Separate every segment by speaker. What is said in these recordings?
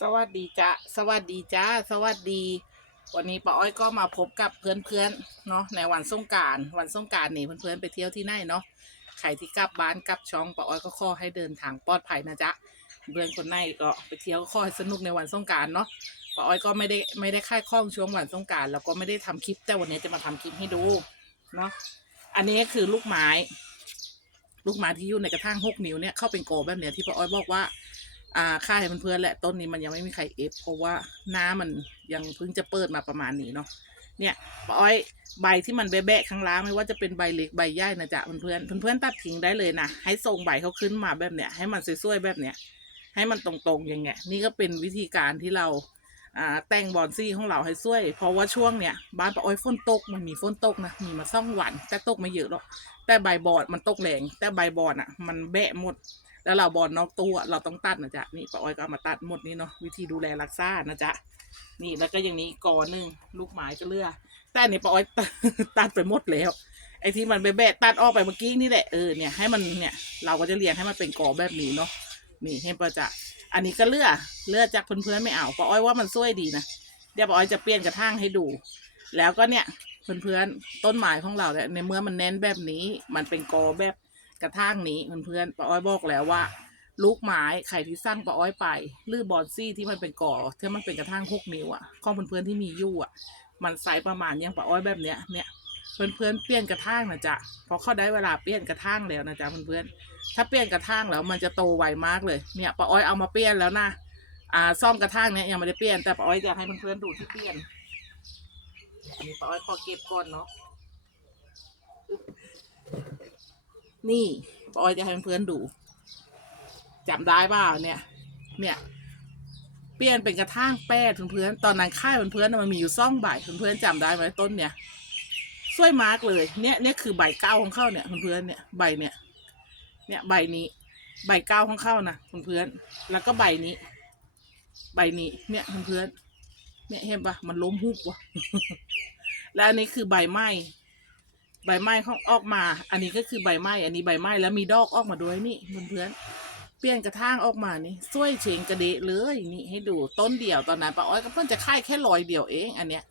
Speaker 1: สวัสดีจ้าสวัสดีจ้าสวัสดี วันนี้ป้าอ้อยก็มาพบกับเพื่อนๆเนาะในวันสงการวันสงการนี่เพื่อนๆไปเที่ยวที่ไหนเนาะใครที่กลับบ้านกลับช่องป้าอ้อยก็ขอให้เดินทางปลอดภัยนะจ๊ะเพื่อนคนไหนก็ไปเที่ยวก็ขอให้สนุกในวันสงการเนาะป้าอ้อยก็ไม่ได้ไม่ได้ค่ายข้องช่วงวันสงการแล้วก็ไม่ได้ทำคลิป แต่วันนี้จะมาทำคลิปให้ดูเนาะอันนี้คือลูกไม้ ลูกไม้ที่อยู่ในกระถางหกนิ้วเนี่ยเข้าเป็นโกแบบเนี้ยที่ป้าอ้อยบอกว่า อ่าค่าให้เพื่อนๆแหละต้นนี้มันยังไม่มีใครเอฟเพราะว่าน้ามันยังเพิ่งจะเปิดมาประมาณนี้เนาะเนี่ยป้าอ้อยใบที่มันแบะๆข้างล่างไม่ว่าจะเป็นใบเล็กใบใหญ่นะจ๊ะเพื่อนๆเพื่อนๆตัดทิ้งได้เลยนะให้ทรงใบเขาขึ้นมาแบบเนี้ยให้มันสวยๆแบบเนี้ยให้มันตรงๆอย่างเงี้ยนี่ก็เป็นวิธีการที่เราอ่าแต่งบอนซี่ของเราให้สวย เพราะว่าช่วงเนี้ยบ้านป้าอ้อยฝนตกมันมีฝนตกนะมีมาซ่องหวันแต่ตกไม่เยอะหรอกแต่ใบบอดมันตกแรงแต่ใบบอดอะ มันแบะหมด แล้วเราบอลนอกตัวเราต้องตัดนะจ๊ะนี่ป้าอ้อยก็เอามาตัดหมดนี่เนาะวิธีดูแลรักษานะจ๊ะนี่แล้วก็อย่างนี้กอหนึ่งลูกไม้ก็เลือแต่นนี้ป้าอ้อยตัดไปหมดแล้ว ไอ้ที่มันไปแบะตัดออกไปเมื่อกี้นี่แหละเออเนี่ยให้มันเนี่ยเราก็จะเรียงให้มันเป็นกอแบบนี้เนาะนี่ให้ป้าจะอันนี้ก็เลือเลือจากเพื่อนๆไม่เอาป้าอ้อยว่ามันสวยดีนะเดี๋ยวป้าอ้อยจะเปลี่ยนกระถางให้ดู แล้วก็เนี่ยเพื่อนๆต้นไม้ของเราเนี่ยในเมื่อมันแน่นแบบนี้มันเป็นกอแบบ กระทั่งนี้เพื่อนๆป้าอ้อยบอกแล้วว่า ลูกไม้ไข่ที่สร้างป้าอ้อยไปหรือบอนซี่ที่มันเป็นก่อที่มันเป็นกระทั่งหกนิ้วอะข้องเพื่อนๆที่มีอยู่อะ มันไซส์ประมาณยังป้าอ้อยแบบเนี้ยเนี่ยเพื่อนๆเปลี่ยนกระทั่งนะจ๊ะพราะเข้าได้เวลาเปลี่ยนกระทั่งแล้วนะจ๊ะเพื่อนๆถ้าเปลี่ยนกระทั่งแล้วมันจะโตไวมากเลยเนี่ยป้าอ้อยเอามาเปลี่ยนแล้วนะอ่าซ่อมกระทั่งเนี่ยยังไม่ได้เปลี่ยนแต่ป้าอ้อยจะให้เพื่อนๆดูที่เปลี่ยนนี่ป้าอ้อยขอเก็บก่อนเนาะ นี่ปอยจะให้เพื่อนดูจำได้เปล่าเนี่ย เนี่ย เปลี่ยนเป็นกระทั่งแป้เพื่อนๆตอนนั้นค่ายเพื่อนๆมันมีอยู่ซ่องใบเพื่อนๆจำได้ไหมต้นเนี่ยสวยมากเลย เนี่ยเนี่ยคือใบเก้าของเข้าเนี่ยเพื่อนๆเนี่ยใบเนี่ย เนี่ยใบนี้ ใบเก้าของเข้านะเพื่อนๆแล้วก็ใบนี้ ใบนี้ เนี่ยเพื่อนๆเนี่ยเห็นปะมันล้มฮุบวะและอันนี้คือใบไม้ ใบไม้เขาออกมา อันนี้ก็คือใบไม้ อันนี้ใบไม้แล้วมีดอกออกมาด้วยนี่เพื่อนๆเปลี่ยนกระถางออกมานี่สวยเฉงกระเดะเลยนี่ให้ดูต้นเดียวตอนนั้นป้าอ้อยก็เพิ่งจะค่ายแค่ร้อยเดียวเอง อันเนี้ย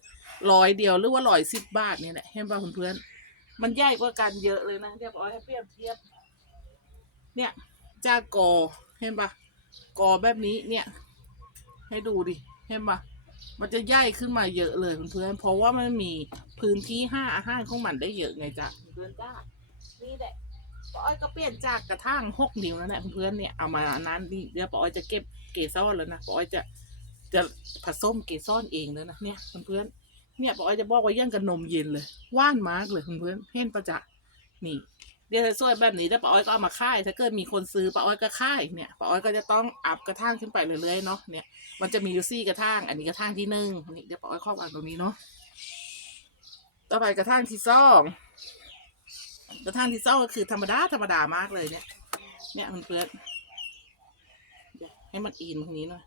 Speaker 1: ร้อยเดียวหรือว่าร้อยสิบบาทเนี่ยแหละเห็นป่ะเพื่อนๆมันใหญ่กว่ากันเยอะเลยนะเดี๋ยวป้าอ้อยให้เปรียบเทียบ เนี่ยจากกอเห็นป่ะกอแบบนี้เนี่ย ให้ดูดิเห็นป่ะ มันจะใหญ่ขึ้นมาเยอะเลยเพื่อนๆเพราะว่ามันมีพื้นที่ห้าอาหารของมันได้เยอะไงจ๊ะเพื่อนจ้านี่แหละปอ้อยก็เปลี่ยนจากกระทั่งหกนิ้วแล้วแหละเพื่อนๆเนี่ยเอามานั้นนี่เดี๋ยวปอ้อยจะเก็บเกสรแล้วนะปอ้อยจะจะผสมเกสรเองแล้วนะเนี่ยเพื่อนๆเนี่ยปอ้อยจะบอกว่าย่างกับนมเย็นเลยว่านมากเลยเพื่อนๆเห็นประจักษ์นี่ เดี๋ยวสวยแบบนี้แล้วป้าอ้อยก็เอามาค่าย ถ้าเกิดมีคนซื้อป้าอ้อยก็ค่ายเนี่ยป้าอ้อยก็จะต้องอัพกระทั่งขึ้นไปเรื่อยๆเนาะเนี่ยมันจะมีอยู่ซี่กระทั่งอันนี้กระทั่งที่หนึ่งนี่เดี๋ยวป้าอ้อยครอบวางตรงนี้เนาะต่อไปกระทั่งที่สองกระทั่งที่สองก็คือธรรมดาธรรมดามากเลยเนี่ย เนี่ยมันเปื้อนให้มันอีนตรงนี้หน่อย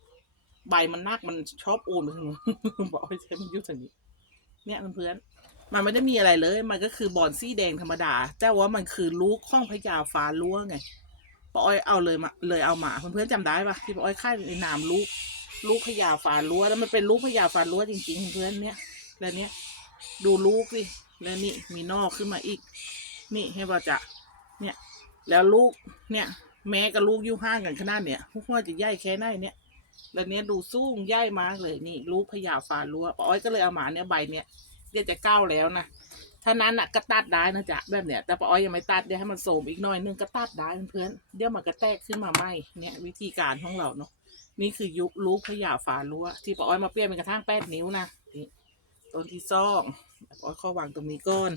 Speaker 1: ใบมันนักมันชอบอูนไปทางนู้นบอกให้ใช้มันอยุ่ทางนี้ เนี่ยมันเพื่อน มันไม่ได้มีอะไรเลย มันก็คือบอนซี่แดงธรรมดา แต่ว่ามันคือลูกข้องพญาฟ้าล้วงไงป้าอ้อยเอาเลยมาเลยเอามาเพื่อนๆจำได้ปะที่ป้าอ้อยค่ายในนามลูกลูกพญาฟ้ารั้วแล้วมันเป็นลูกพญาฟ้ารั้วจริงๆเพื่อนเนี่ยแล้วเนี่ยดูลูกสิแล้วนี่มีนอกขึ้นมาอีก นี่ให้ว่าจะเนี่ยแล้วลูกเนี่ย แม่กับลูกยู่ห่างกันขนาดเนี่ยพวกว่าจะใหญ่แค่ไหนเนี่ยแล้วเนี้ยดูสูงใหญ่มากเลยนี่ ลูกพญาฟ้ารั้วป้าอ้อยก็เลยเอามาเนี่ยใบเนี่ย เดี๋ยวจะก้าวแล้วนะถ้านั้นอะก็ตัดได้นะจ๊ะแบบเนี้ยแต่ป้าอ้อยยังไม่ตัดเดี๋ยวให้มันโสมอีกหน่อยนึงก็ตัดได้เพื่อนเดี๋ยวมันก็แตกขึ้นมาใหมเนี่ยวิธีการของเราเนาะนี่คือยุคลูกพญาฝารั้วที่ป้าอ้อยมาเปลี่ยนเป็นกระทั่งแปดนิ้วนะนี่ต้นที่สองป้าอ้อยข้อวางตรงนี้ก่อน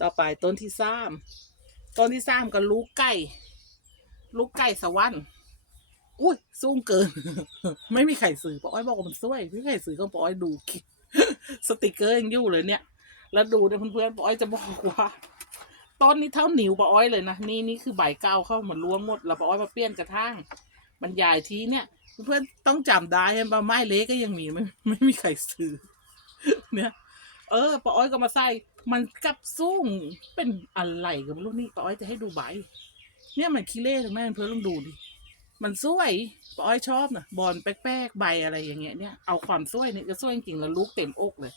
Speaker 1: ต่อไปต้นที่สามต้นที่สามก็ลูกไก่ลูกไก่สวรรค์อุ้ยสูงเกิน ไม่มีใครซื้อป้าอ้อยบอกว่ามันสวยไม่มีใครซื้อก็ป้าอ้อยดูคลิป สติกเกอร์ยังอยู่เลยเนี่ย แล้วดูเนี่ยเพื่อนๆปอ้อยจะบอกว่าต้นนี้เท่าหนิวปอ้อยเลยนะนี่นี่คือใบเก้าเข้ามาล้วมหมดแล้วปอ้อยมาเปลี่ยนกระทั่งบรรยายทีเนี่ย เพื่อนๆต้องจำได้เห็นปะไม้เล็กก็ยังมีไม่ไม่มีใครซื้อเนี่ยเออปอ้อยก็มาใส่มันกับสูงเป็นอะไรกับลูกนี่ปอ้อยจะให้ดูใบเนี่ยมันขี้เล่ถึงแม่เพื่อนลองดูดิ มันสวยปอ้อยชอบนะบอลแป๊กๆใบอะไรอย่างเงี้ยเนี่ยเอาความสวยเนี่ยจะสวยจริงๆแล้วลูกเต็มอกเลย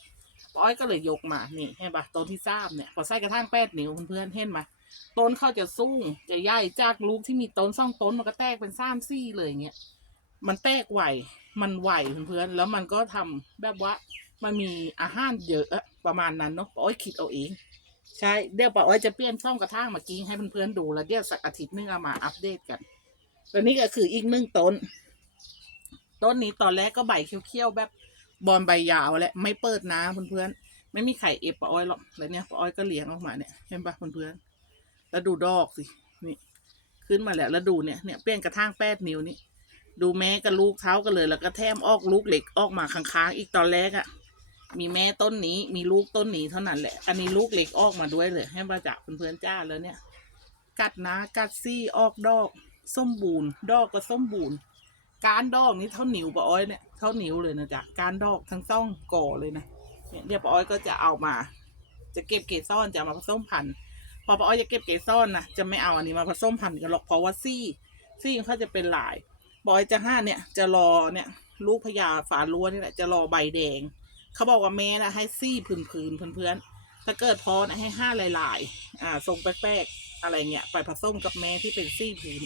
Speaker 1: ปอ้อยก็เลยยกมานี่เห็นปะต้นที่ทราบเนี่ยพอใส่กระทั่งแปดนิ้วเพื่อนๆเห็นไหมต้นเขาจะสูงจะใหญ่จากลูกที่มีต้นสองต้นมันก็แตกเป็นสามซี่เลยอย่างเงี้ยมันแตกไหวมันไหวเพื่อนๆแล้วมันก็ทำแบบว่ามันมีอาหารเยอะประมาณนั้นเนาะปอ้อยคิดเอาเองใช่เดี๋ยวปอ้อยจะเปลี่ยนซ่อมกระทั่งมื่อกี้ให้เพื่อนๆดูแล้วเดี๋ยวสักอาทิตย์นึงเอามาอัปเดตกัน ตัวนี้ก็คืออีกหนึ่งต้น ต้นนี้ตอนแรกก็ใบเขียวๆแบบบอลใบยาวแหละไม่เปิดน้ำเพื่อนๆไม่มีไข่เอฟปะอ้อยหรอกแล้วเนี่ยปะอ้อยก็เลี้ยงออกมาเนี่ยเห็นปะเพื่อนๆแล้วดูดอกสินี่ขึ้นมาแล้วแล้วดูเนี่ยเนี่ยเปลี่ยนกระทั่งแปดนิ้วนี่ดูแม่กับลูกเท้ากันเลย แล้วก็แถมออกลูกเหล็กออกมาค้างๆอีกตอนแรกอะมีแม่ต้นนี้มีลูกต้นนี้เท่านั้นแหละ อันนี้ลูกเหล็กออกมาด้วยเลย ให้มาจากเพื่อนๆจ้าแล้วเนี่ย กัดนะกัดซี่ออกดอก ส้มบูนดอกก็ส้มบูนการดอกนี้เท่าหนิวปะอ้อยเนี่ยเท่าหนิวเลยนะจ๊ะการดอกทั้งต้องก่อเลยนะเนี่ยเดี๋ยวปะอ้อยก็จะเอามา จะเก็บเกสรจะามาผสมพันธุ์พอปะอ้อยจะเก็บเกสรนะจะไม่เอาอันนี้มาผสมพันธุ์กันหรอกเพราะว่าซี่ซี่เขาจะเป็นลายปอ้อยจะห้าเนี่ยจะรอเนี่ยลูกพญาฝาล้วนนี่แหละจะรอใบแดง เขาบอกว่าแม่นะให้ซี่พื้นๆเพื่อนๆถ้าเกิดพอนะให้ห้าลายๆอ่าทรงแป๊กๆ อะไรเงี้ยไปผสมกับแม่ที่เป็นซี่พื้น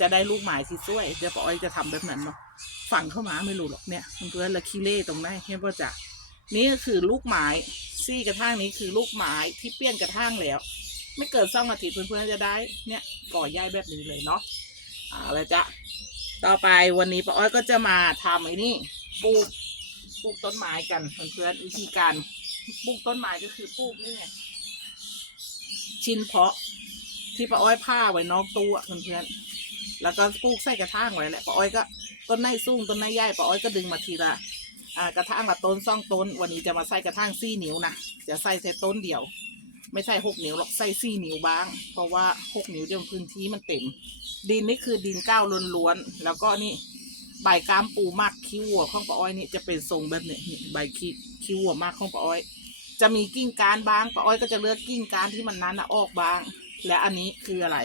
Speaker 1: จะได้ลูกหมายที่สวยเดี๋ยวปออ้อยจะทำแบบนั้นเนาะฝังเข้ามาไม่รู้หรอกเนี่ยเพื่อนๆละคีเล่ตรงไหนเห็นป่ะจ๊ะนี่ก็คือลูกไม้ซี่กระทั่งนี้คือลูกไม้ที่เปี้ยนกระทั่งแล้ว ไม่เกินสองอาทิตย์เพื่อนๆจะได้เนี่ยก่อใหญ่แบบนี้เลยเนาะอ่าละจ๊ะต่อไปวันนี้ปออ้อยก็จะมาทำไอ้นี่ปลูกปลูกต้นไม้กันเพื่อนๆวิธีการปลูกต้นไม้ก็คือปลูกนี่ไงชินเพาะ ที่ป้าอ้อยผ้าไว้นอกตู้อะเพื่อนๆแล้วก็ปลูกใส่กระถางไว้แหละป้าอ้อยก็ต้นไม้สูงต้นไม้ใหญ่ป้าอ้อยก็ดึงมาทีละอ่ากระถางละต้นสองต้น วันนี้จะมาใส่กระถางสี่นิ้วนะจะใส่แค่ต้นเดียว ไม่ใส่หกนิ้วหรอกใส่สี่นิ้วบ้าง เพราะว่าหกนิ้วเดียวพื้นที่มันเต็ม ดินนี่คือดินก้าวล้วนๆแล้วก็นี่ใบกล้ามปูมากขี้วัวของป้าอ้อยนี่จะเป็นทรงแบบนี้ใบขี้ขี้วัวมากของป้าอ้อย จะมีกิ่งการบางป้าอ้อยก็จะเลือกกิ่งการที่มันนั้นนะออกบาง และอันนี้คืออะไร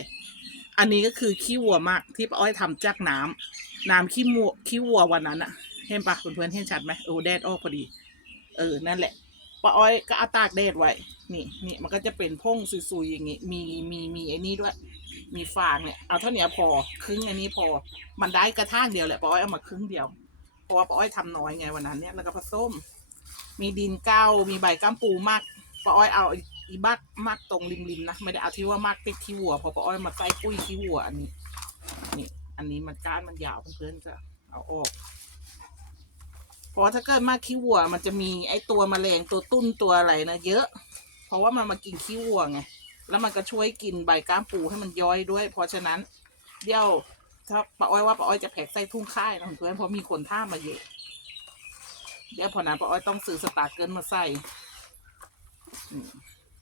Speaker 1: อันนี้ก็คือขี้วัวมากที่ป้าอ้อยทำจากน้ำน้ำขี้มัวขี้วัววันนั้นอะเห็นปะเพื่อนๆเห็นชัดไหมโอ้แดดออกพอดี เออนั่นแหละป้าอ้อยก็อาตากแดดไว้ นี่นี่มันก็จะเป็นพงซุยๆอย่างงี้ มีมีมีไอ้นี่ด้วย มีฟางเนี่ย เอาเท่านี้พอ ครึ่งอันนี้พอ มันได้กระทั่งเดียวแหละป้าอ้อยเอามาครึ่งเดียว เพราะว่าป้าอ้อยทำน้อยไงวันนั้นเนี่ย แล้วก็ผสม มีดินเก้ามีใบก้ามปูมากป้าอ้อยเอา อีบักมากตรงริมๆนะ ไม่ได้เอาที่ว่ามากติดขี้วัวเพอป้าอ้อยมาใส่ปุ้ยขี้วัวอันนี้นี่อันนี้มันก้านมันยาวเพื่อนๆจะเอาออกเพราะว่าถ้าเกิดมากขี้วัว มันจะมีไอตัวแมลงตัวตุ้นตัวอะไรนะเยอะ เพราะว่ามันมากินขี้วัวไงแล้วมันก็ช่วยกินใบก้ามปูให้มันย่อยด้วย เพราะฉะนั้นเดี๋ยวถ้าป้าอ้อยว่าป้าอ้อยจะแพ็กใส่ทุ่งค่ายนะเพื่อนเพราะมีคนท่ามาเยอะเดี๋ยวพอนั้นป้าอ้อยต้องซื้อสตาร์เกิลมาใส่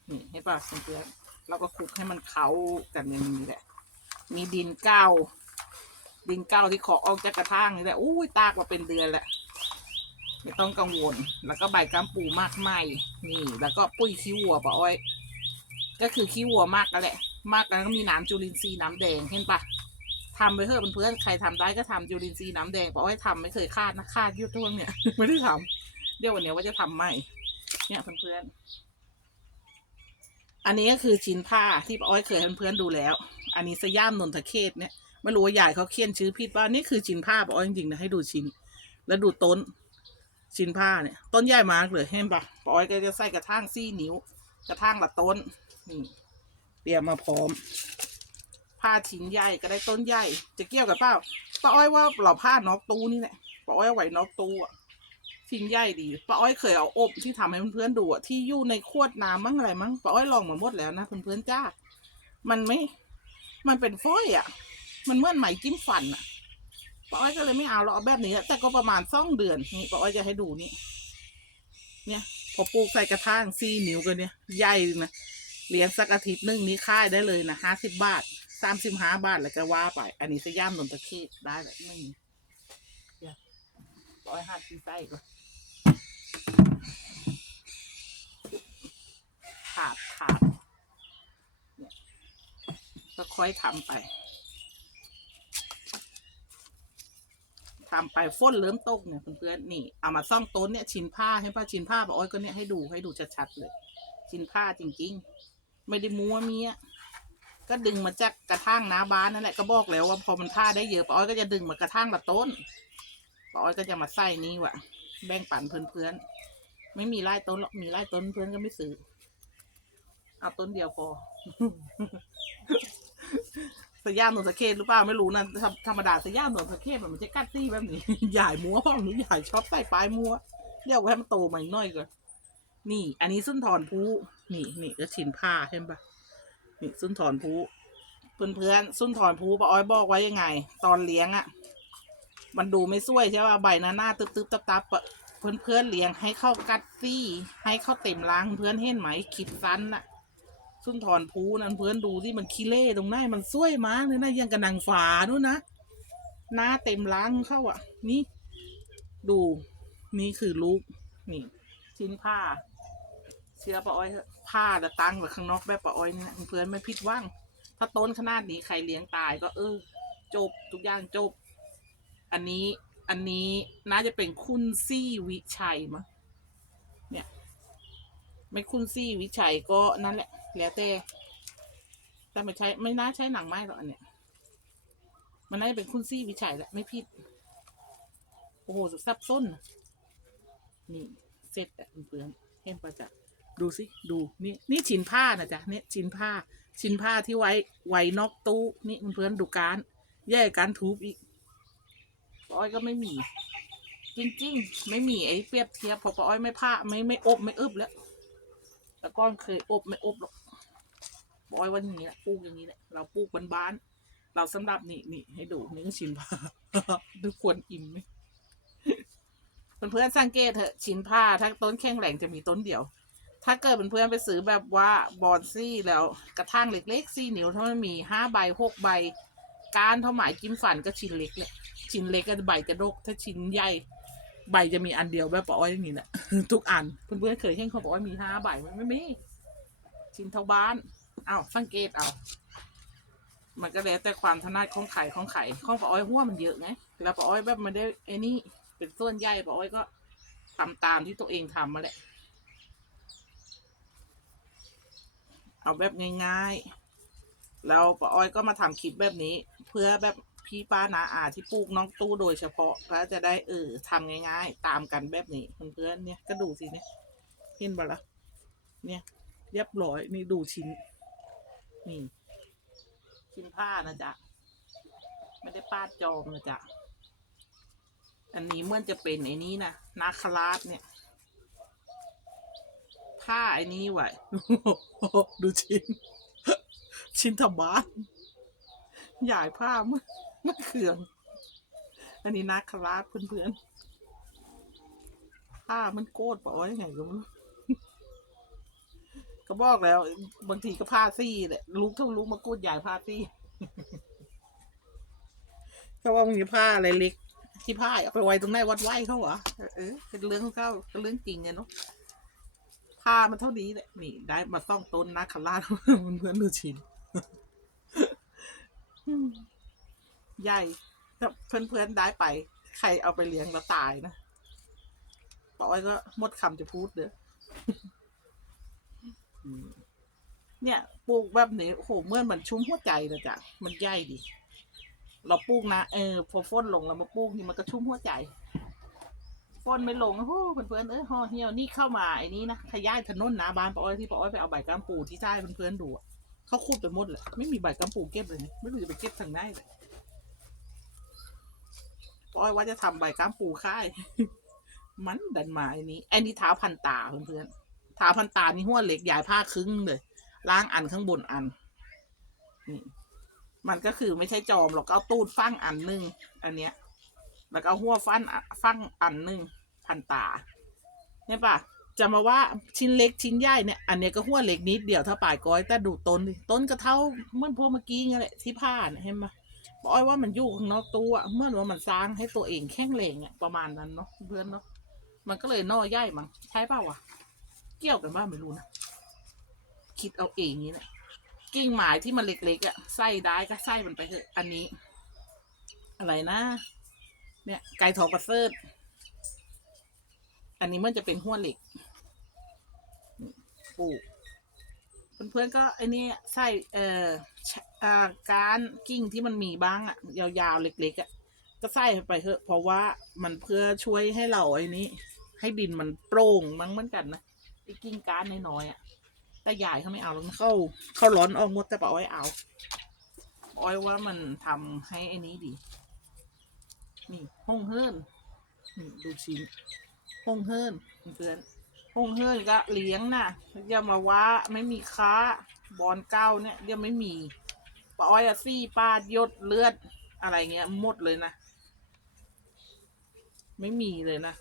Speaker 1: นี่ให้ป่ะเพื่อนๆแล้วก็คลุกให้มันเข้ากันอย่างนี้แหละ มีดินเก้า ดินเก้าที่ขอออกจากกระถางนี่แหละอุ้ยตากมาเป็นเดือนแหละไม่ต้องกังวล แล้วก็ใบกัมปูมากไหมนี่ แล้วก็ปุ้ยขี้วัวป้าอ้อย ก็คือขี้วัวมากแล้วแหละ มากแล้วก็มีน้ำจุลินทรีย์น้ำแดงเห็นปะทำไปเถอะเพื่อนๆใครทำได้ก็ทำจุลินทรีย์น้ำแดงป้าอ้อยทำไม่เคยคาดนะคาดยุดทั่วเนี่ย ไม่ได้ทำเดี๋ยววันนี้ว่าจะทำใหม่ เนี่ยเพื่อนๆ อันนี้ก็คือชิ้นผ้าที่ป้าอ้อยเคยให้เพื่อนๆดูแล้ว อันนี้สยามนนทเขตเนี่ยไม่รู้ว่าใหญ่เขาเขียนชื่อผิดป่ะนี่คือชิ้นผ้าป้าอ้อยจริงๆนะให้ดูชิ้น แล้วดูต้น ชิ้นผ้าเนี่ยต้นใหญ่มากเลยเห็นปะป้าอ้อยก็จะใส่กระถางซี่นิ้ว กระถางละต้นนี่เตรียมมาพร้อม ผ้าชิ้นใหญ่ก็ได้ต้นใหญ่ จะเกี่ยวกับเปล่าป้าอ้อยว่าเราผ้านอกตู้นี่แหละป้าอ้อยเอาไว้นอกตู้อะ ชิ้นใหญ่ดีป้าอ้อยเคยเอาอบที่ทำให้เพื่อนๆดูอะที่อยู่ในขวดน้ำมั้งอะไรมั้งป้าอ้อยลองมาหมดแล้วนะเพื่อนๆจ้า มันไม่ มันเป็นฟอยอะมันเหมือนไหมจิ้มฟันอะป้าอ้อยก็เลยไม่เอาเราเอาแบบนี้แต่ก็ประมาณสองเดือนนี่ป้าอ้อยจะให้ดูนี่เนี่ย พอปลูกใส่กระถางซีนิ้วกันเนี่ยใหญ่นะเลี้ยงสักอาทิตย์หนึงนี้ค่ายได้เลยนะห้าสิบบาทสามสิบห้าบาทแล้วก็ว่าไป อันนี้สยามนนทเขตได้แบบนึงเดี๋ยวร้อยห้าสิบไส้ก่อน ขาดขาดเนี่ยก็ค่อยทำไปทำไปฝนเริ่มตกเนี่ยเพื่อนๆนี่เอามาซ่องต้นเนี่ยชิ้นผ้าให้ป้าชิ้นผ้าบอกโอ้อยก็เนี่ยให้ดูให้ดูชัดๆเลยชิ้นผ้าจริง ๆ ไม่ได้มัวเมียก็ดึงมาจากกระทั่งหน้าบ้านนั่นแหละก็บอกแล้วว่าพอมันผ้าได้เยอะป้าอ้อยก็จะดึงมากระทั่งละต้นป้าอ้อยก็จะมาใส่นี่ว่ะ แบ่งปันเพื่อนๆไม่มีไล่ต้นหรอกมีไล่ต้นเพื่อนก็ไม่ซื้อ เอาต้นเดียวพอ สยามหนวดสะเคหรือเปล่าไม่รู้นะธรรธรรมดาสยามหนวดสะเคนมันจะกัดซี่แบบนี้ ใหญ่มัวพ่อหนูใหญ่ชอบใส่ปลายมัวเดี๋ยวไว้ให้มันโตมาอีกหน่อยก่อนนี่ อันนี้สุนทรภูนี่นี่ก็ชินผ้าเห็นปะนี่สุนทรภูเพื่อนเพื่อนๆสุนทรภูป้าอ้อยบอกไว้ยังไง ตอนเลี้ยงอะ่ะ มันดูไม่สวยใช่ป่ะใบหน้าหน้าตึบตึบตับตับเพื่อนเพื่อนๆเลี้ยงให้เข้ากัดซี่ ให้เข้าเต็มล้างเพื่อนเห็นไหมขีดซันน่ะ สุนทรภูนั่นเพื่อนดูที่มันขี้เล่ตรงหน้ามันสวยมากเลยนะยังกระนังฝานู่นนะหน้าเต็มล้างเข้าอะ นี่ ดูนี่คือลูกนี่ ชิ้นผ้าเชื่อปะอ้อยผ้าแต่ตั้งไว้ข้างนอกแบบปะอ้อยเนี่ยเพื่อนไม่ผิดว่างถ้าต้นขนาดนี้ใครเลี้ยงตายก็เออ จบทุกอย่างจบ อันนี้อันนี้น่าจะเป็นคุณซี่วิชัยมั้งเนี่ย ไม่คุณซี่วิชัยก็นั่นแหละ แล้วแต่แต่ไม่ใช่ไม่น่าใช่หนังไม้หรอกอันเนี้ย มันน่าจะเป็นคุณซี่วิชัยแหละไม่ผิด โอ้โหซับซ้น นี่ เสร็จอะเพื่อนเห็นปะจ๊ะดูสิ ดูนี่นี่ชิ้นผ้านะจ๊ะเนี่ยชิ้นผ้า ชิ้นผ้าที่ไว้ไว้นอกตู้นี่เพื่อนดูการแย่การทูบอีกปอ้อยก็ไม่มี จริง ๆ ไม่มีไอ้เปรียบเทียบเพอปาอ้อยไม่ผ้าไม่ไม่อบไม่อึบแล้วแต่ก้อนเคยอบไม่อบหรอก บอยว่าอย่างนี้แหละปลูกอย่างนี้แหละเราปลูกบ้านๆเราสำหรับนี่นี่ให้ดูนี่ก็ชินผ้าดูควรอิ่มไหมเพื่อนๆสังเกตเถอะชิ้นผ้าถ้าต้นแข็งแรงจะมีต้นเดียว ถ้าเกิดเพื่อนๆไปซื้อแบบว่าบอนซี่แล้วกระทั่งเล็กๆซี่นิ้วถ้ามันมีห้าใบหกใบการเท่าหมายจิ้มฟันก็ชิ้นเล็กแหละชิ้นเล็กก็ใบจะดก ถ้าชิ้นใหญ่ใบจะมีอันเดียวแบบปาอ้อยอย่างนี้แหละทุกอันเพื่อนๆเคยเห็นเขาบอกว่ามีห้าใบมันไม่มีชิ้นเท่าบ้าน เอาวสังเกตเอา มันก็แล้วแต่ความถนัดของไข่ของไข่ของปาอ้อยหัวมันเยอะไงแล้วปาอ้อยแบบมันได้ไอ้นี่เป็นส่วนใหญ่ปาอ้อยก็ทำตามที่ตัวเองทำมาแหละ เอาแบบง่ายๆ แล้วปาอ้อยก็มาทำคลิปแบบนี้ เพื่อแบบพี่ป้านาอาที่ปลูกน้องตู้โดยเฉพาะก็จะได้เออทำง่ายๆ ตามกันแบบนี้เพื่อนๆเนี่ยก็ดูสิเนี่ยเห็นบ่ละเนี่ยเรียบร้อยนี่ดูชิ้น นี่ ชิ้นผ้านะจ๊ะ ไม่ได้ป้าจอมนะจ๊ะ อันนี้เมื่อจะเป็นไอ้นี้นะนาคราชเนี่ย ผ้าไอ้นี้ไว้ดูชิ้น ชิ้นทบานใหญ่ผ้ามันมันเขื่องอันนี้นาคราชเพื่อนๆผ้ามันโกดปะวะยังไงก็ไม่รู้ บอกแล้ว บางทีก็ผ้าซี่แหละลูกเท่าลูกมากูดใหญ่ผ้าซี่เขาว่ามีผ้าอะไรเล็กที่ผ้าเอาไปไว้ตรงไหนวัดไหวเขาเหรอเออเป็นเรื่องของเขาเป็นเรื่องจริงไงเนาะผ้ามันเท่านี้แหละนี่ ได้มาซ่องต้นนาคราชมันเพื่อนดูชินใหญ่ถ้าเพื่อนๆได้ไป ใครเอาไปเลี้ยงแล้วตายนะปอยก็หมดคำจะพูดเด้อ เนี่ยปลูกแบบนี้โอ้โหเมื่อนมันชุ่มหัวใจเลยจ้ะมันใหญ่ดีเราปลูกนะเออพอฝนลงเรามาปลูกนี่มันก็ชุ่มหัวใจฝนไม่ลงโอ้โหเพื่อนๆเออห่อเหี่ยวนี่เข้ามาไอ้นี้นะขยายถนนหนาบ้านปอ้อยที่ปอ้อยไปเอาใบกามปูที่ใต้เพื่อนๆดูอะเขาคูดไปหมดเลยไม่มีใบกามปูเก็บเลยไม่รู้จะไปเก็บทางไหนเลยปอ้อยว่าจะทำใบกามปูค่าย มันดันมาไอ้นี้ไอ้นี่เท้าพันตาเพื่อนๆ ทาพันตานี่หัวเหล็กใหญ่ผ้าครึ่งเลยล้างอันข้างบนอันนี่มันก็คือไม่ใช่จอมหรอกก็เอาตูดฟั่งอันหนึ่งอันเนี้ย แล้วก็หัวฟันฟั่งอันหนึ่งพันตาเนี่ยปะจะมาว่าชิ้นเล็กชิ้นใหญ่เนี่ย อันเนี้ยก็หัวเล็กนิดเดียวถ้าปลายก้อยแต่ดูต้นต้นก็เท่าเมื่อพวกเมื่อกี้ไงแหละที่ผ้าเนี่ยเห็นปะบอกอ้อยว่ามันอยู่ข้างนอกตัวเมื่อว่ามันสร้างให้ตัวเองแข็งแรงอะประมาณนั้นเนาะเพื่อนเนาะมันก็เลยนอใหญ่มั้งใช่เปล่าวะ กี่ยวกันบ้างไม่รู้นะ คิดเอาเองนี้แหละกิ่งหมายที่มันเล็กๆอะ่ะไส้ได้ก็ไส้มันไปเถอะอันนี้ อะไรนะ เนี่ย ไก่ทองกระเซิดอันนี้มันจะเป็นหัวเหล็กปลูกเพื่อนๆก็ไอ้นี่ใส่เอ่ออาการกิ่งที่มันมีบ้างอะยาวๆเล็กๆอะก็ใส่ไปเถอะเพราะว่ามันเพื่อช่วยให้เราไอ้นี้ ให้ดินมันโปร่งมั้งเหมือนกันนะ ไอ้กิ่งการน้อยๆอะแต่ใหญ่เขาไม่เอาแล้วมันเข้า เข้าร้อนออกมดแต่ปะอ้อยเอาปะอ้อยว่ามันทำให้ไอ้นี้ดี นี่ห้องเฮิรนนี่ดูชิ้นห้องเฮิร์นเพื่อนห้องเฮิร์นก็เลี้ยงนะอย่ามาว่าไม่มีค้าบอลเก้าเนี่ยยังไม่มีปะอ้อยอะซี่ปาดยดเลือดอะไรเงี้ยหมดเลยนะ ไม่มีเลยนะ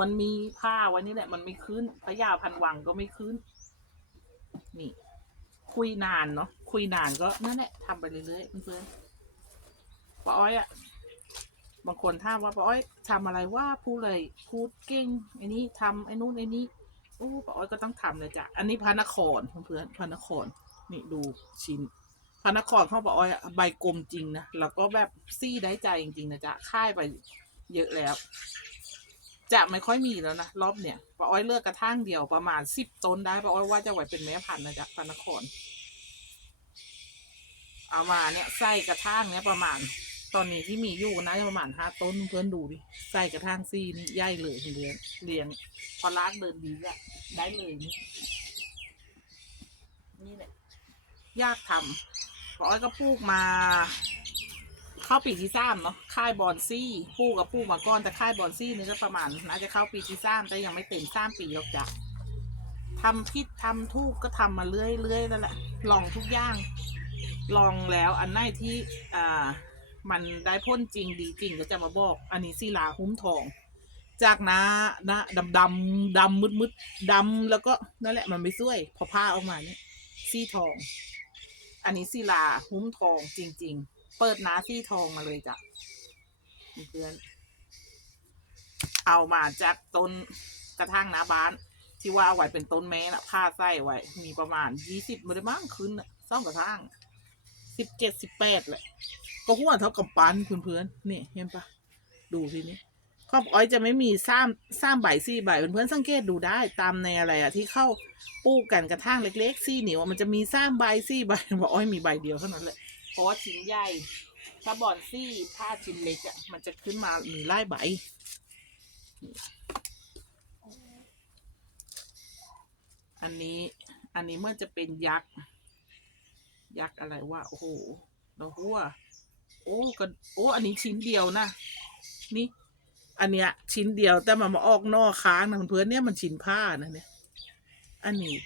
Speaker 1: มันมีผ้าไว้นี่แหละ มันไม่ขึ้นพญาพันวังก็ไม่ขึ้น นี่ คุยนานเนาะคุยนานก็นั่นแหละทำไปเรื่อยๆเพื่อนๆป้าอ้อยอะบางคนถามว่าป้าอ้อยทำอะไรว่าพูดเลยพูดเก่งไอ้นี้ทำไอ้นู้นไอ้นี้โอ้ป้าอ้อยก็ต้องทำเลยจ้ะอันนี้พระนครเพื่อนๆพระนคร นี่ดูชิ้นพระนครเขาบอกอ้อยอะใบกลมจริงนะแล้วก็แบบซี่ได้ใจจริงๆนะจ๊ะค่ายไปเยอะแล้ว จะไม่ค่อยมีแล้วนะ รอบเนี่ยป้าอ้อยเลือกกระทั่งเดียวประมาณสิบต้นได้ป้าอ้อยว่าจะไหวเป็นแม่พันธุ์นะจ๊ะพนครเอามาเนี่ยใส่กระทั่งเนี่ยประมาณ ตอนนี้ที่มีอยู่นะประมาณห้าต้นเพื่อนดูดิใส่กระทั่งซี่นี่ใหญ่เลยเลี้ยงเลี้ยงพอลากเดินดีอะได้เลยนี่นี่แหละยากทำป้าอ้อยก็ปลูกมา เข้าปีที่สามเนาะค่ายบอนซี่ปลูกกับปลูกมาก่อนแต่ค่ายบอนซี่นี่ก็ประมาณน่าจะเข้าปีที่สามแต่ยังไม่เต็มสามปีหรอกจ้ะทำผิดทำถูกก็ทำมาเรื่อยเรื่อยแล้วแหละลองทุกอย่าง ลองแล้วอันไหนที่อ่ามันได้พ้นจริงดีจริงก็จะมาบอก อันนี้ศิลาหุ้มทอง จากนะนะดำดำดำมืดมืดดำแล้วก็นั่นแหละมันไม่ช่วย พอผ้าออกมาเนี่ยซี่ทอง อันนี้ศิลาหุ้มทองจริง ๆ เปิดน้าซี่ทองมาเลยจ้ะเพื่อน เอามาจากต้นกระทั่งน้าบ้าน ที่ว่าเอาไว้เป็นต้นแม้นะผ้าไส้ไว้ มีประมาณยี่สิบไม่ได้มั้งขึ้นซ่องกระทั่งสิบเจ็ดสิบแปดแหละ ก็หัวเท่ากับปันเพื่อนๆนี่เห็นปะดูทีนี้ครอบอ้อยจะไม่มีซ้ำซ้ำใบซี่ใบเพื่อนๆสังเกตดูได้ตามในอะไรอะที่เข้าปลูกกันกระทั่งเล็กๆซี่เหนียวมันจะมีซ้ำใบซี่ใบบอกอ้อยมีใบเดียวเท่านั้นแหละ เพราะว่าชิ้นใหญ่ ถ้าบอนซี่ถ้าชิ้นเล็กอะมันจะขึ้นมามีไล่ใบอันนี้อันนี้เมื่อจะเป็นยักษ์ ยักษ์อะไรวะโอ้โหเราหัวโอ้ก็โอ้อันนี้ชิ้นเดียวนะ นี่ อันเนี้ย ชิ้นเดียวแต่มันมาออกนอกค้างนะเพื่อนเนี่ยมันชิ้นผ้านะเนี่ย อันนี้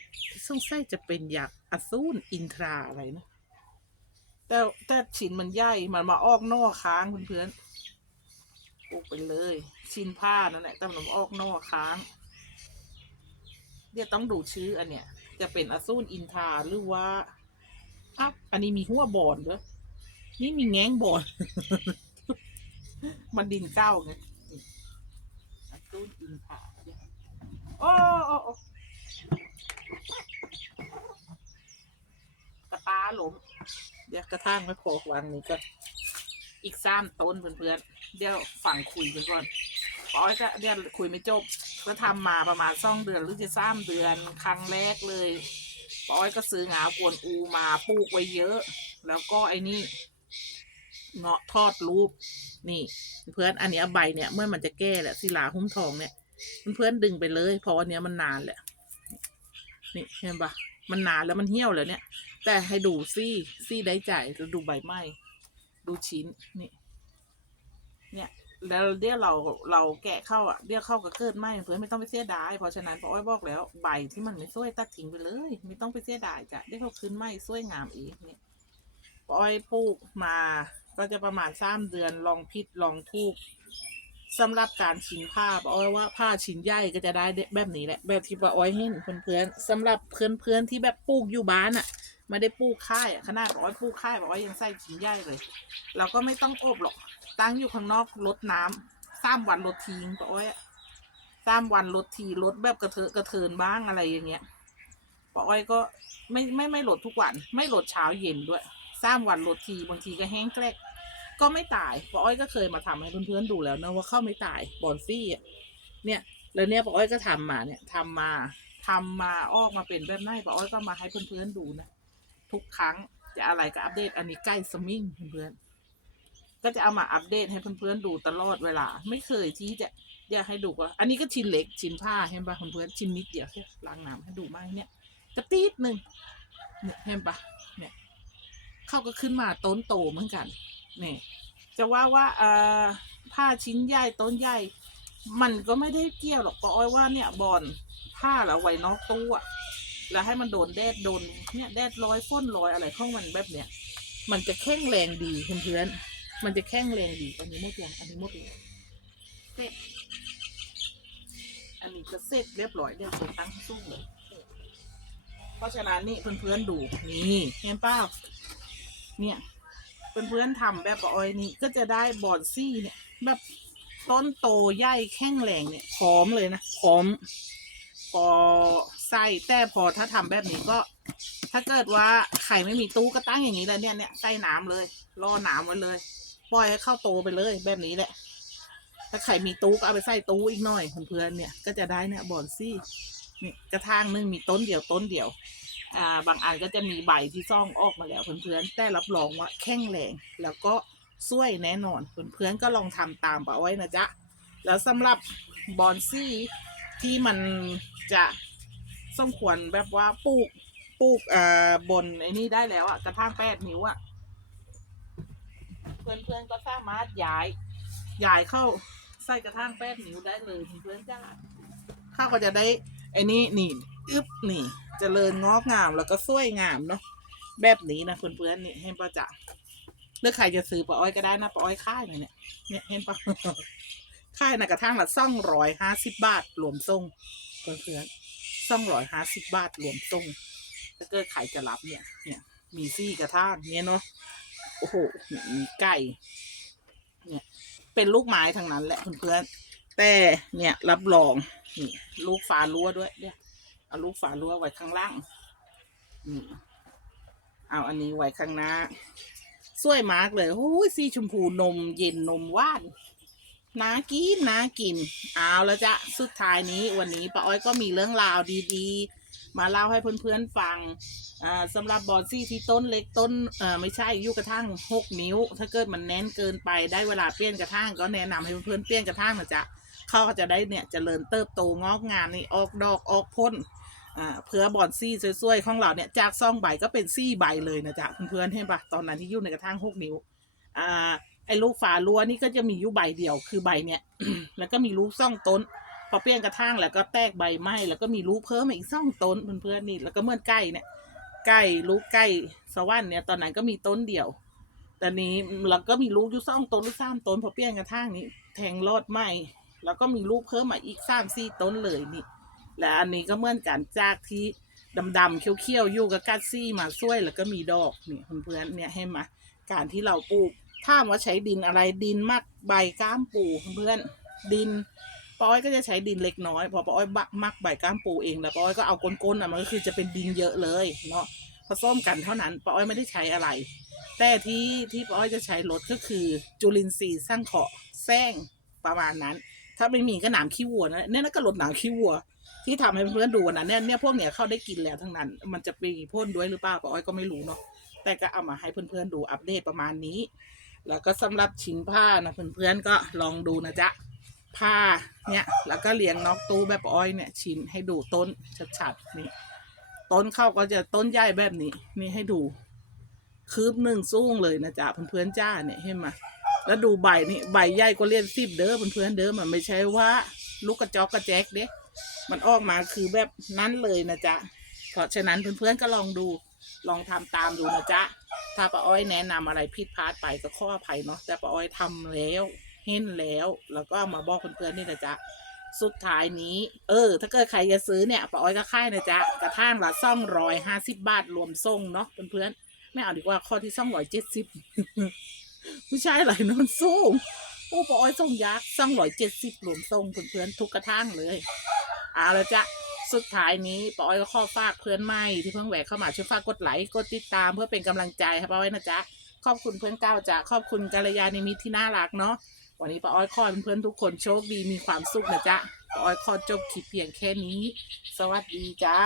Speaker 1: สงสัยจะเป็นยักษ์อสูรอินทราอะไรนะ แต่แต่ชิ้นมันใหญ่มันมาออกนอกค้างเพื่อนๆปลูกไปเลย ชิ้นผ้านั่นแหละแต่มันมออกนอกค้างเดี๋ยวต้องดูชื่ออันเนี้ย จะเป็นอสูรอินทาหรือว่าอ้าวอันนี้มีหัวบอนด้วยนี่มีแง้งบอนมันดินเก้าไงอสูรอินทาโอ้โอ้โอ้กระตาหลม ดี๋ยวกระทั่งไม่พอวางนี้ก็อีกสามต้นเพื่อนๆเดี๋ยวฝั่งคุยไปก่อนปอยก็เดี๋ยวคุยไม่จบ ก็ทำมาประมาณสองเดือนหรือจะสามเดือนครั้งแรกเลยปอยก็ซื้องากวนอูมาปลูกไว้เยอะ แล้วก็ไอ้นี่เงาะทอดรูปนี่ เพื่อนอันนี้ใบเนี่ยเมื่อมันจะแก้แหละศิลาหุ้มทองเนี่ยเพื่อนดึงไปเลยเพราะอันนี้มันนานแหละนี่เห็นปะมันนานแล้วมันเหี่ยวแล้วเนี่ย แต่ให้ดูซี่ซี่ได้ใจแล้วดูใบไม้ดูชิ้นนี่ เนี่ย แล้วเดี๋ยวเราเราแกะเข้าอะเดี๋ยวเข้ากับเกิดไหมเพื่อไม่ต้องไปเสียดายเพราะฉะนั้นพออ้อยบอกแล้ว ใบที่มันไม่สวยตัดทิ้งไปเลย ไม่ต้องไปเสียดายจ้ะเดี๋ยวเขาขึ้นไหมสวยงามอีกเนี่ยพออ้อยปลูกมาก็จะประมาณสามเดือนลองพิษลองทูกสำหรับการชิ้นผ้าป้าอ้อยว่าผ้าชิ้นใหญ่ก็จะได้แบบนี้แหละ แบบที่ป้าอ้อยเห็นเพื่อนๆสำหรับเพื่อนๆที่แบบปลูกอยู่บ้านอะ ไม่ได้ปูค่ายอะขนาดป้าอ้อยปลูกค่ายป้าอ้อยยังใส่ชิ้นใหญ่เลย เราก็ไม่ต้องอบหรอก ตั้งอยู่ข้างนอกลดน้ำสามวันลดทิ้งปอ้อยอะสามวันลดทีลดแบบกระเทอะกระเทินบ้างอะไรอย่างเงี้ยป้าอ้อยก็ไม่ไม่ไม่ลดทุกวัน ไม่ลดเช้าเย็นด้วยสามวันลดทีบางทีก็แห้งแกลกก็ไม่ตายป้าอ้อยก็เคยมาทำให้เพื่อนๆดูแล้วนะว่าเข้าไม่ตายบอนซี่อะเนี่ยแล้วเนี่ยป้าอ้อยก็ทำมาเนี่ยทำมาทำมาออกมาเป็นแบบไหนป้าอ้อยก็มาให้เพื่อนๆดูนะ ทุกครั้ง จะอะไรก็อัปเดตอันนี้ใกล้สมิงเพื่อนๆก็จะเอามาอัปเดตให้เพื่อนๆดูตลอดเวลา ไม่เคยที่จะอยากให้ดูว่าอันนี้ก็ชิ้นเล็กชิ้นผ้าเห็นปะเพื่อนๆชิ้นนิดเดียวแค่ล้างน้ำให้ดูมากเนี่ยกระตีดหนึ่งเนี่ยเห็นปะเนี่ยเขาก็ขึ้นมาต้นโตเหมือนกันเนี่ยจะว่าว่าเอ่อผ้าชิ้นใหญ่ต้นใหญ่มันก็ไม่ได้เกี่ยวหรอกก็อ้อยว่าเนี่ยบอลผ้าเราไว้นอกตู้อะ แล้วให้มันโดนแดดโดนเนี่ยแดดร้อยฝนร้อยอะไรข้องมันแบบเนี้ยมันจะแข็งแรงดีเพื่อนๆมันจะแข็งแรงดีอันนี้หมดยังอันนี้หมดเลยเสร็จอันนี้ก็เสร็จเรียบร้อยเรียบร้อยตั้งซุ้มเลยเพราะฉะนั้นนี่เพื่อนๆดูนี่เห็นเปล่าเนี่ยเพื่อนๆทำแบบปะออยนี่ก็จะได้บอนซี่เนี่ยแบบต้นโตใหญ่แข็งแรงเนี่ยพร้อมเลยนะพร้อมพอ ใส่แต่พอถ้าทำแบบนี้ก็ ถ้าเกิดว่าไข่ไม่มีตู้ก็ตั้งอย่างนี้แล้วเนี่ยเนี่ยใส่น้ำเลยรอน้ำไว้เลย ปล่อยให้เข้าโตไปเลยแบบนี้แหละ ถ้าไข่มีตู้ก็เอาไปใส่ตู้อีกหน่อยเพื่อนๆเนี่ยก็จะได้เนี่ยบอนซี่นี่กระถางนึงมีต้นเดียวต้นเดียว อ่า บางอันก็จะมีใบที่ซ่องออกมาแล้วเพื่อนๆแต่รับรองว่าแข็งแรงแล้วก็ช่วยแน่นอนเพื่อนๆก็ลองทำตามปะไว้นะจ๊ะแล้วสำหรับบอนซี่ที่มันจะ สมควรแบบว่าปลูกปลูกเอ่าบนไอ้นี่ได้แล้วอะกระถางแปดนิ้วอะเพื่อนๆก็สามารถย้ายย้ายเข้าใส่กระถางแปดนิ้วได้เลยเพื่อนจ้าข้าก็จะได้ไอ้นี่นี่อึบนี่จเจริญงอกงามแล้วก็สวยงามเนาะแบบนี้นะเพื่อนๆนี่เห็นปะจ๊ะหรือใครจะซื้อปะอ้อยก็ได้นะปะอ้อยค่ายหน่อยเนี่ยเนี่ยเห็นปะค่ายนะกระทั่งละซ่องร้อยห้าสิบบาทรวมส่งเพื่อนๆซ่อน สองร้อยห้าสิบบาทรวมส่งถ้าเกิดใครจะรับเนี่ย เนี่ย มีซี่กระทั่งเนี่ยเนาะโอ้โหมีไก่เนี่ยเป็นลูกไม้ทั้งนั้นแหละเพื่อนๆแต่เนี่ยรับรองนี่ลูกฝารั้วด้วยเนี่ยเอาลูกฝารั้วไว้ข้างล่างนี่เอาอันนี้ไว้ข้างหน้าสวยมากเลยโอ้ยสีชมพูนมเย็นนมว่าน น่ากินน่ากิน เอาแล้วจ้ะสุดท้ายนี้วันนี้ป้าอ้อยก็มีเรื่องราวดีๆ มาเล่าให้เพื่อนๆฟังอ่าสำหรับบอนซี่ที่ต้นเล็กต้นเอ่อไม่ใช่อายุกระทั่งหกนิ้ว ถ้าเกิดมันแน่นเกินไปได้เวลาเปลี่ยนกระถางก็แนะนำให้เพื่อนๆเปลี่ยนกระถางนะจ๊ะเขาก็จะได้เนี่ยเจริญเติบโตงอกงามนี่ออกดอกออกพ้นอ่าเพื่อบอนซี่สวยๆของเราเนี่ยจากซองใบก็เป็นซี่ใบเลยนะจ๊ะเพื่อนๆเห็นปะตอนนั้นที่อยู่ในกระถางหกนิ้วอ่า ไอ้ลูกฝาลัวนี่ก็จะมีอยู่ใบเดียวคือใบเนี่ยแล้วก็มีลูกซ่องต้นพอเปลี่ยนกระถางแล้วก็แตกใบไหม้แล้วก็มีลูกเพิ่มมาอีกซ่องต้นเพื่อนๆนี่แล้วก็เมื่อนไก่เนี่ยไก่ลูกไก่สวรรค์เนี่ยตอนนั้นก็มีต้นเดียวแต่นี้เราก็มีลูกอยู่สองต้นหรือสามต้นพอเปลี่ยนกระถางนี้แทงรอดไหมแล้วก็มีลูกเพิ่มมาอีกสามสี่ต้นเลยนี่ และอันนี้ก็เหมือนกันจากที่ดำๆเขียวๆอยู่กับกัดซี่มาช่วยแล้วก็มีดอกนี่เพื่อนๆเนี่ยให้มาการที่เราปลูก ถ้าว่าใช้ดินอะไรดินมักใบก้ามปูเพื่อนดินปอ้อยก็จะใช้ดินเล็กน้อยพอปอ้อยบักมักใบก้ามปูเองแล้วปอ้อยก็เอาก้นๆอะมันก็คือจะเป็นดินเยอะเลยเนาะผสมกันเท่านั้นป้อ้อยไม่ได้ใช้อะไร แต่ที่ที่ป้อ้อยจะใช้ลดก็คือจุลินทรีย์สร้างเคาะแซงประมาณนั้น ถ้าไม่มีก็หนามขี้วัวนะเนี่ยนั่นก็ลดหนามขี้วัว ที่ทำให้เพื่อนดูนนั้นเนี่ยเนี่ยพวกเนี้ยเข้าได้กินแล้วทั้งนั้น มันจะมีพ่นด้วยหรือเปล่าปอ้อยก็ไม่รู้เนาะแต่ก็เอามาให้เพื่อนๆดูอัปเดตประมาณนี้ แล้วก็สำหรับชิ้นผ้านะเพื่อนๆก็ลองดูนะจ๊ะผ้าเนี่ยแล้วก็เลี้ยงนอกตู้แบบอ้อยเนี่ยชิ้นให้ดูต้นชัดๆนี่ต้นเข้าก็จะต้นใหญ่แบบนี้ นี่ให้ดูคืบหนึ่งสูงเลยนะจ๊ะเพื่อนๆจ้าเนี่ยเห็นไหมแล้วดูใบนี่ใบใหญ่ก็เรียนสิบเด้อเพื่อนๆเด้อมันไม่ใช่ว่า ลูกกระจอกกระแจกเด้มันออกมาคือแบบนั้นเลยนะจ๊ะเพราะฉะนั้นเพื่อนๆก็ลองดู ลองทำตามดูนะจ๊ะ ถ้าป้าอ้อยแนะนำอะไรผิดพลาดไปก็ขออภัยเนาะ แต่ป้าอ้อยทำแล้วเห็นแล้ว แล้วก็มาบอกเพื่อนๆนี่นะจ๊ะ สุดท้ายนี้ เออ ถ้าเกิดใครจะซื้อเนี่ยป้าอ้อยก็ค่ายนะจ๊ะ กระทั่งละซ่องร้อยห้าสิบบาทรวมส่งเนาะเพื่อนๆ ไม่เอาดีกว่าข้อที่ซ่องร้อยเจ็ดสิบไม่ใช่อะไรนอนส่งโอ้ป้าอ้อยส่งยักษ์ซ่องร้อยเจ็ดสิบรวมส่งเพื่อนๆทุกกระทั่งเลยเอาละจ๊ะ สุดท้ายนี้ปอ้อยก็ขอฝากเพื่อนใหม่ที่เพิ่งแหวกเข้ามาช่วยฝากกดไลค์กดติดตามเพื่อเป็นกำลังใจครับป้าอ้อยนะจ๊ะขอบคุณเพื่อนเก้าจ้ะขอบคุณกัลยาณมิตรที่น่ารักเนาะวันนี้ป้าอ้อยขอเพื่อนทุกคนโชคดีมีความสุขนะจ๊ะป้าอ้อยขอจบคลิปเพียงแค่นี้ สวัสดีจ้า